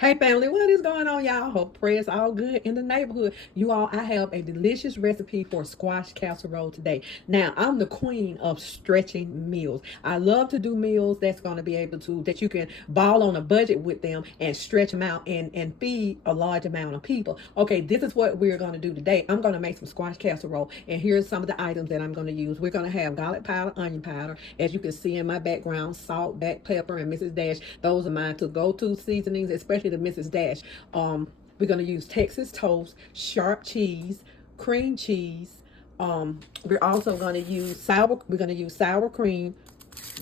Hey family, what is going on, y'all? Hope prayers all good in the neighborhood. You all, I have a delicious recipe for squash casserole today. Now, I'm the queen of stretching meals. I love to do meals that's going to be able to, that you can ball on a budget with them and stretch them out and feed a large amount of people. Okay, this is what we're going to do today. I'm going to make some squash casserole, and here's some of the items that I'm going to use. We're going to have garlic powder, onion powder, as you can see in my background, salt, black pepper, and Mrs. Dash. Those are my to go-to seasonings, especially the Mrs. Dash. We're going to use Texas toast, sharp cheese, cream cheese. We're also going to use sour cream,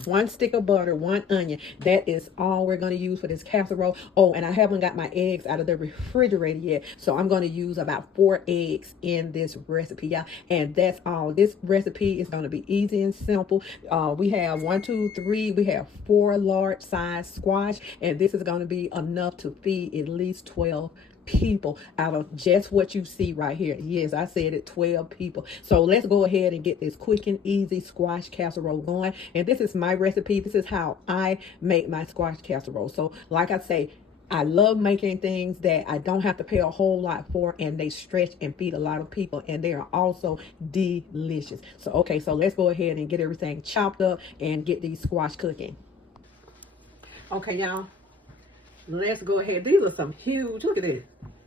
one stick of butter, one onion. That is all we're going to use for this casserole. Oh, and I haven't got my eggs out of the refrigerator yet, so I'm going to use about 4 eggs in this recipe, y'all. And that's all. This recipe is going to be easy and simple. We have one, two, three. We have 4 large size squash, and this is going to be enough to feed at least 12 people out of just what you see right here. Yes, I said it, 12 people. So let's go ahead and get this quick and easy squash casserole going. And this is my recipe. This is how I make my squash casserole. So like I say, I love making things that I don't have to pay a whole lot for, and they stretch and feed a lot of people, and they are also delicious. So okay, so let's go ahead and get everything chopped up and get these squash cooking. Okay, y'all, let's go ahead. These are some huge, look at this.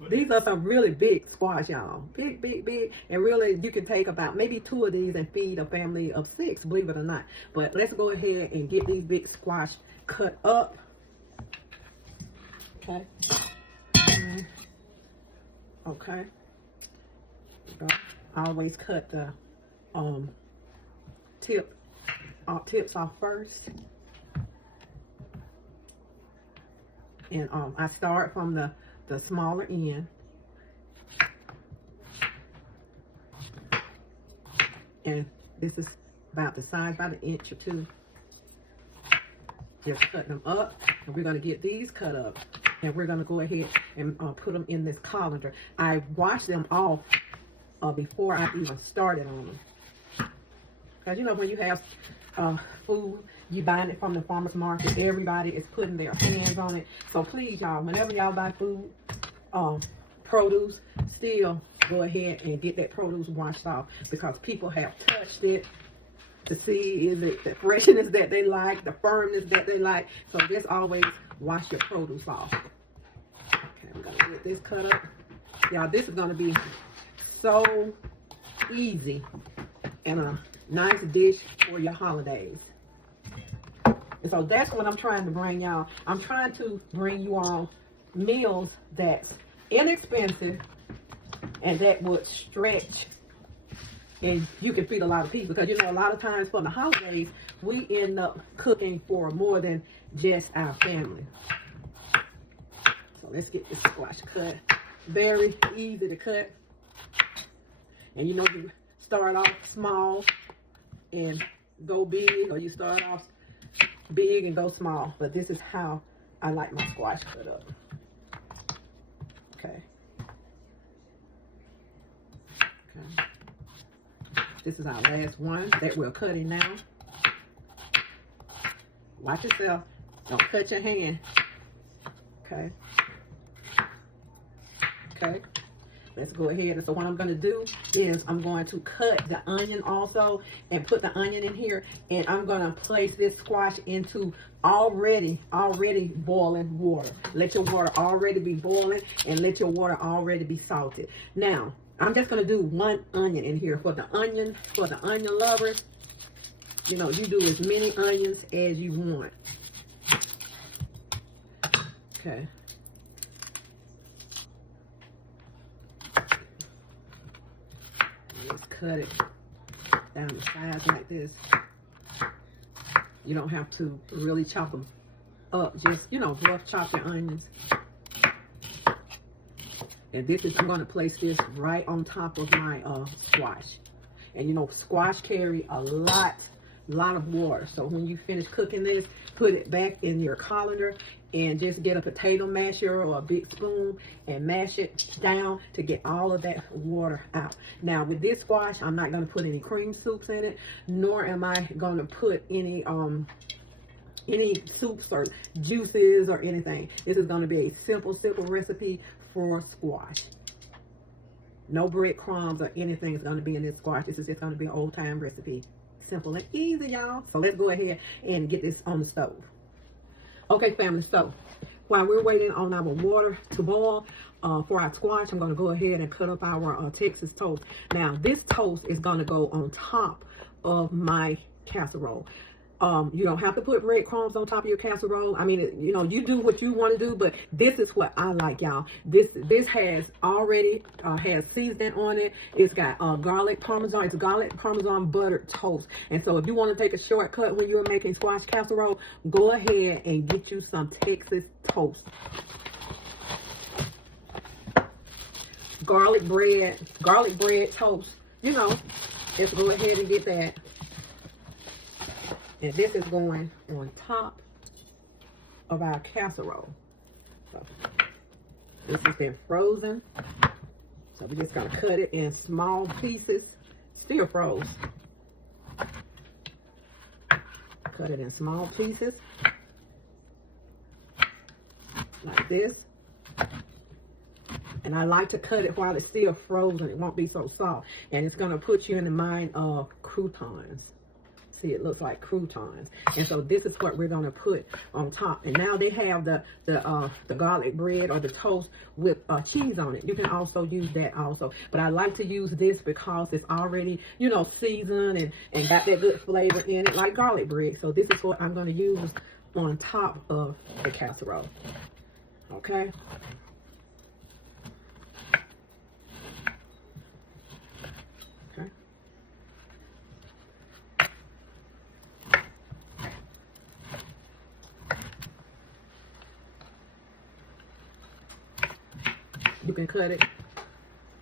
These are some really big squash, y'all. Big, big, big. And really, you can take about maybe 2 of these and feed a family of 6, believe it or not. But let's go ahead and get these big squash cut up. Okay. Okay. Always cut the tips off first. And I start from the smaller end. And this is about the size, about an inch or 2. Just cut them up. And we're going to get these cut up. And we're going to go ahead and put them in this colander. I washed them off before I even started on them. Because you know, when you have food, you buying it from the farmer's market, everybody is putting their hands on it. So please, y'all, whenever y'all buy food, produce, still go ahead and get that produce washed off, because people have touched it to see is it the freshness that they like, the firmness that they like. So just always wash your produce off. Okay, I'm gonna get this cut up. Y'all, this is gonna be so easy and a nice dish for your holidays. And so that's what I'm trying to bring y'all. I'm trying to bring you all meals that's inexpensive and that would stretch, and you can feed a lot of people. Because you know, a lot of times for the holidays, we end up cooking for more than just our family. So let's get this squash cut. Very easy to cut. And you know, you start off small and go big, or you start off big and go small. But this is how I like my squash cut up. Okay. Okay. This is our last one that we're cutting now. Watch yourself. Don't cut your hand. Okay. Okay. Let's go ahead. And so what I'm going to do is I'm going to cut the onion also and put the onion in here. And I'm going to place this squash into already boiling water. Let your water already be boiling, and let your water already be salted. Now, I'm just going to do 1 onion in here. For the onion lovers, you know, you do as many onions as you want. Okay. Just cut it down the sides like this. You don't have to really chop them up. Just, you know, rough chop your onions. And this is, I'm going to place this right on top of my squash. And you know, squash carry a lot of water. So when you finish cooking this, put it back in your colander and just get a potato masher or a big spoon and mash it down to get all of that water out. Now with this squash, I'm not going to put any cream soups in it, nor am I going to put any any soups or juices or anything. This is going to be a simple recipe for squash. No breadcrumbs or anything is going to be in this squash. This is just going to be an old time recipe. Simple and easy, y'all. So let's go ahead and get this on the stove. Okay, family, so while we're waiting on our water to boil for our squash, I'm going to go ahead and cut up our Texas toast. Now, this toast is going to go on top of my casserole. You don't have to put breadcrumbs on top of your casserole. I mean, you know, you do what you want to do, but this is what I like, y'all. This has already has seasoning on it. It's got garlic parmesan. It's garlic parmesan buttered toast. And so if you want to take a shortcut when you're making squash casserole, go ahead and get you some Texas toast. Garlic bread toast. You know, just go ahead and get that. And this is going on top of our casserole. So this has been frozen. So we're just gonna cut it in small pieces, still froze. Cut it in small pieces, like this. And I like to cut it while it's still frozen. It won't be so soft. And it's gonna put you in the mind of croutons. See, it looks like croutons. And so this is what we're going to put on top. And now they have the garlic bread or the toast with cheese on it. You can also use that also. But I like to use this because it's already, you know, seasoned and got that good flavor in it like garlic bread. So this is what I'm going to use on top of the casserole. Okay. You can cut it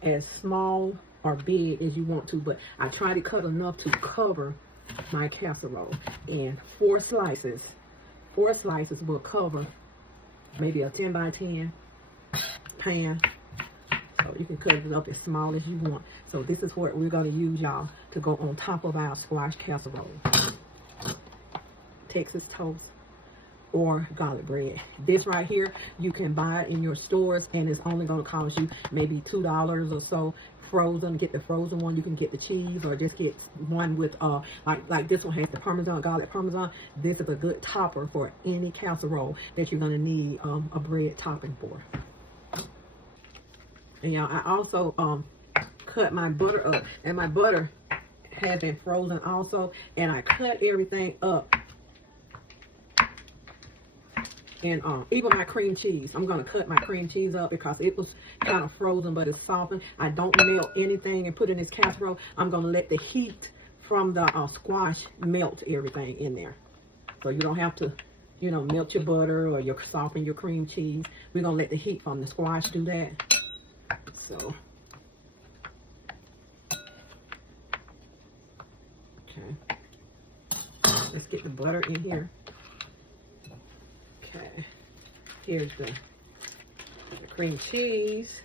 as small or big as you want to, but I try to cut enough to cover my casserole. And four slices will cover maybe a 10 by 10 pan. So you can cut it up as small as you want. So this is what we're going to use, y'all, to go on top of our squash casserole. Texas toast or garlic bread. This right here, you can buy it in your stores, and it's only going to cost you maybe $2 or so. Frozen, get the frozen one. You can get the cheese, or just get one with like this one has the parmesan, garlic parmesan. This is a good topper for any casserole that you're going to need a bread topping for. And y'all, I also cut my butter up, and my butter has been frozen also, and I cut everything up. And even my cream cheese, I'm going to cut my cream cheese up because it was kind of frozen, but it's softened. I don't melt anything and put in this casserole. I'm going to let the heat from the squash melt everything in there. So you don't have to, you know, melt your butter or soften your cream cheese. We're going to let the heat from the squash do that. So, okay. Let's get the butter in here. Okay, here's the cream cheese.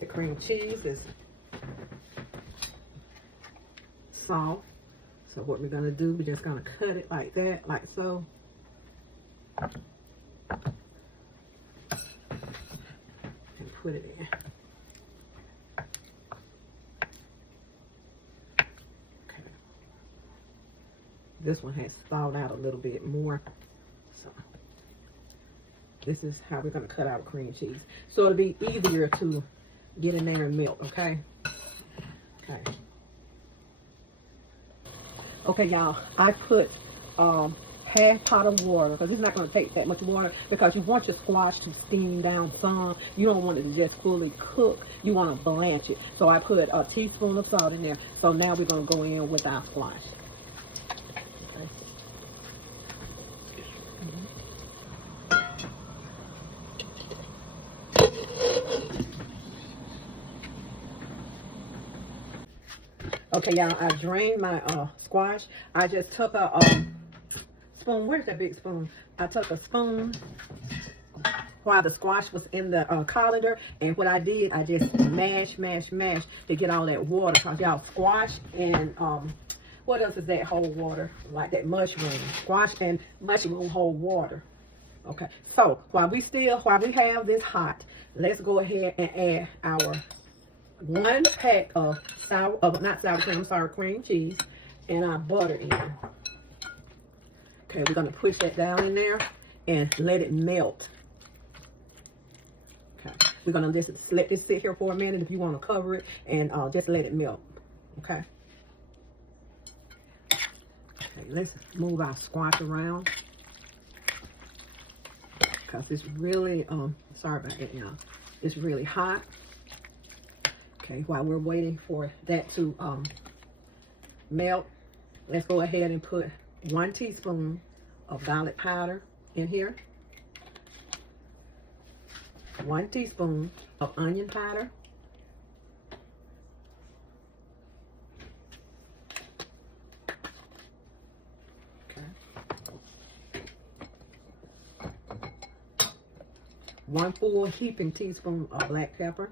The cream cheese is soft. So what we're going to do, we're just going to cut it like that, like so. And put it in. This one has thawed out a little bit more. So this is how we're going to cut our cream cheese. So it'll be easier to get in there and melt, okay? Okay. Okay, y'all. I put half pot of water, because it's not going to take that much water, because you want your squash to steam down some. You don't want it to just fully cook. You want to blanch it. So I put a teaspoon of salt in there. So now we're going to go in with our squash. Okay, y'all, I drained my squash. I just took a spoon. Where's that big spoon? I took a spoon while the squash was in the colander, and what I did, I just mash to get all that water. Cause y'all, squash and What else is that hold water? Like that mushroom. Squash and mushroom hold water. Okay, so while we have this hot, let's go ahead and add our 1 pack of cream cheese and our butter in. Okay, we're gonna push that down in there and let it melt. Okay, we're gonna just let this sit here for a minute if you want to cover it, and just let it melt. Okay. Okay, let's move our squash around because it's really sorry about that, y'all. It's really hot. Okay, while we're waiting for that to melt, let's go ahead and put 1 teaspoon of garlic powder in here, 1 teaspoon of onion powder, okay, 1 full heaping teaspoon of black pepper,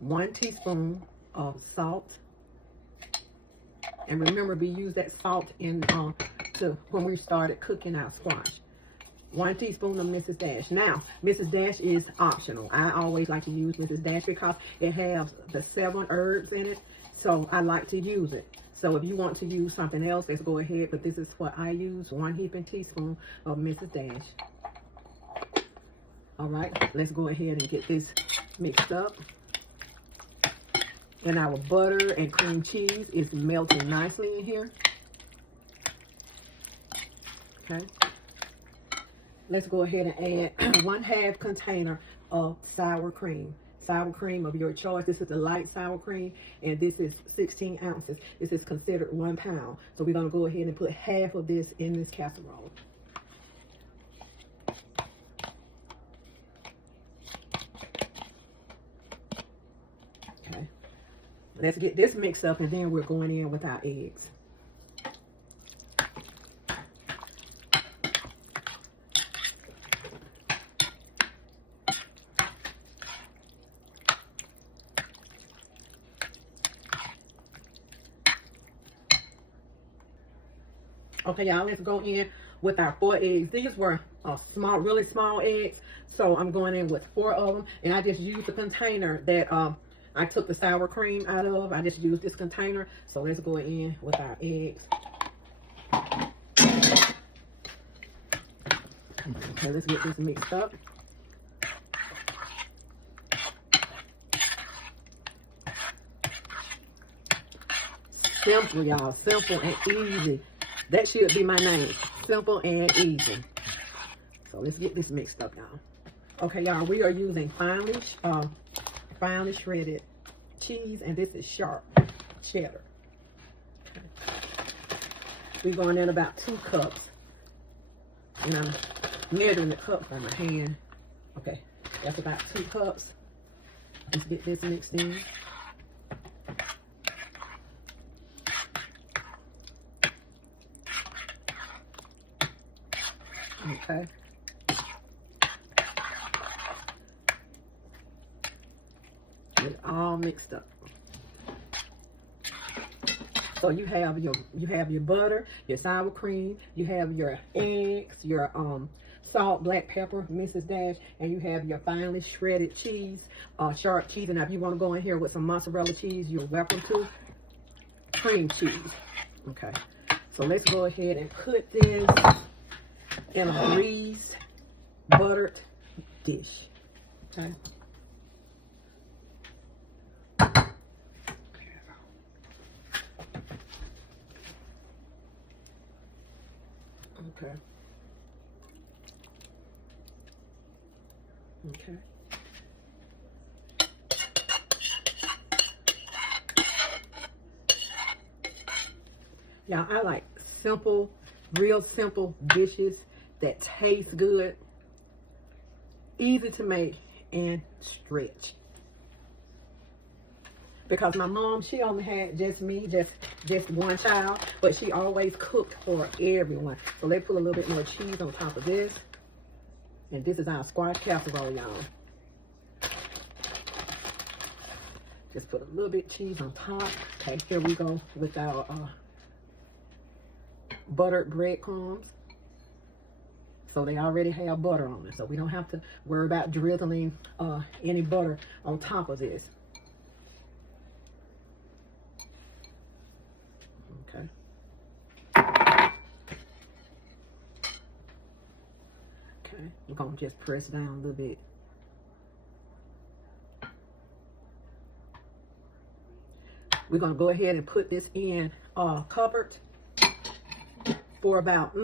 1 teaspoon of salt, and remember, we use that salt in when we started cooking our squash. 1 teaspoon of Mrs. Dash. Now, Mrs. Dash is optional. I always like to use Mrs. Dash because it has the 7 herbs in it, so I like to use it. So if you want to use something else, let's go ahead, but this is what I use, 1 heaping teaspoon of Mrs. Dash. All right, let's go ahead and get this mixed up. And our butter and cream cheese is melting nicely in here. Okay. Let's go ahead and add 1/2 container of sour cream. Sour cream of your choice. This is a light sour cream, and this is 16 ounces. This is considered 1 pound. So we're going to go ahead and put half of this in this casserole. Let's get this mixed up, and then we're going in with our eggs. Okay, y'all, let's go in with our 4 eggs. These were small, really small eggs, so I'm going in with 4 of them, and I just used the container that I took the sour cream out of. I just used this container. So let's go in with our eggs. Okay, let's get this mixed up. Simple, y'all. Simple and easy. That should be my name. Simple and easy. So let's get this mixed up, y'all. Okay, y'all, we are using finely shredded cheese, and this is sharp cheddar. Okay. We're going in about 2 cups, and I'm measuring the cup by my hand. Okay, that's about 2 cups. Let's get this mixed in. Okay. It's all mixed up. So you have your butter, your sour cream, you have your eggs, your salt, black pepper, Mrs. Dash, and you have your finely shredded cheese, sharp cheese. And if you want to go in here with some mozzarella cheese, you're welcome to. Cream cheese. Okay. So let's go ahead and put this in a greased, buttered dish. Okay. Okay. Okay. Y'all, I like simple, real simple dishes that taste good, easy to make, and stretch. Because my mom, she only had just me, just one child, but she always cooked for everyone. So let's put a little bit more cheese on top of this. And this is our squash casserole, y'all. Just put a little bit of cheese on top. Okay, here we go with our buttered breadcrumbs. So they already have butter on it, so we don't have to worry about drizzling any butter on top of this. Okay. Okay, we're gonna just press down a little bit. We're gonna go ahead and put this in covered for about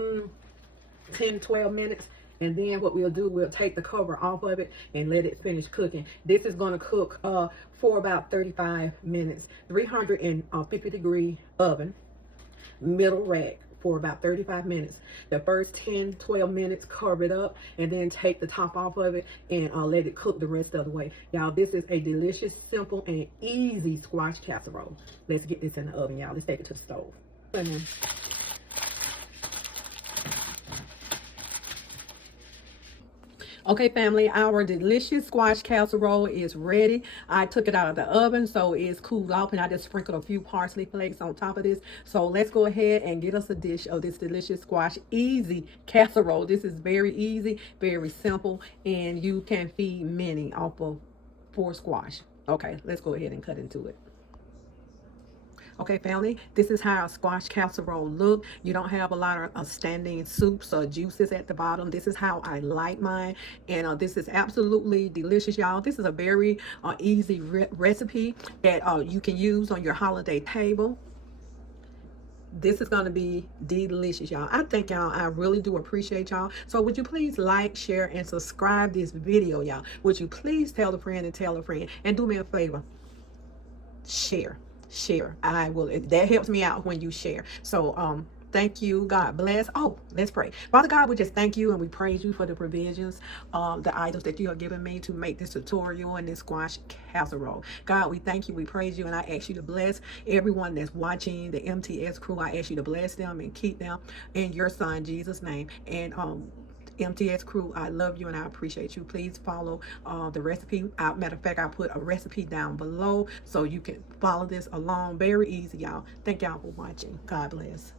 10-12 minutes, and then what we'll do, we'll take the cover off of it and let it finish cooking. This is going to cook for about 35 minutes, 350 degree oven, middle rack, for about 35 minutes. The first 10-12 minutes, cover it up, and then take the top off of it and let it cook the rest of the way. Y'all, this is a delicious, simple, and easy squash casserole. Let's get this in the oven, y'all. Let's take it to the stove. Okay, family, our delicious squash casserole is ready. I took it out of the oven, so it's cooled off, and I just sprinkled a few parsley flakes on top of this. So let's go ahead and get us a dish of this delicious squash easy casserole. This is very easy, very simple, and you can feed many off of 4 squash. Okay, let's go ahead and cut into it. Okay, family, this is how a squash casserole look. You don't have a lot of standing soups or juices at the bottom. This is how I like mine, and this is absolutely delicious, y'all. This is a very easy recipe that you can use on your holiday table. This is going to be delicious, y'all. I thank y'all. I really do appreciate y'all. So would you please like, share, and subscribe this video, y'all? Would you please tell a friend and tell a friend? And do me a favor, share. I will, that helps me out when you share. So thank you. God bless. Oh, let's pray. Father God, we just thank you and we praise you for the provisions, the items that you have given me to make this tutorial and this squash casserole. God, we thank you, we praise you, and I ask you to bless everyone that's watching, the MTS crew. I ask you to bless them and keep them in your son Jesus' name. And MTS crew, I love you and I appreciate you. Please follow the recipe. Matter of fact, I put a recipe down below so you can follow this along. Very easy, y'all. Thank y'all for watching. God bless.